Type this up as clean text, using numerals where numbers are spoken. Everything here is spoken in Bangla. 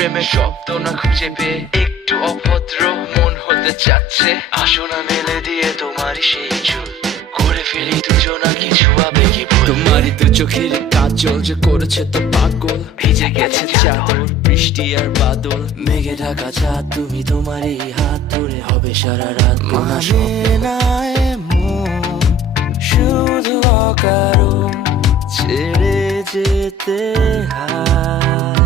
প্রেমের শব্দ না খুঁজে পেয়ে একটু অভদ্র মন হতে চাচ্ছে। আসো না মেলে দিয়ে তোমারই সেই চুল, করে ফেলি দুজনা কিছু আবেগী ভুল। তোমারই দু চোখের কাজল যে করেছে তো পাগল, ভিজে গেছে চাদর বৃষ্টি আর বাদল। মেঘে ঢাকা চাঁদ তুমি তোমারই হাত ধরে হবে সারা রাত। মানে না এমন শুধু অকারণ ছেড়ে যেতে হয়।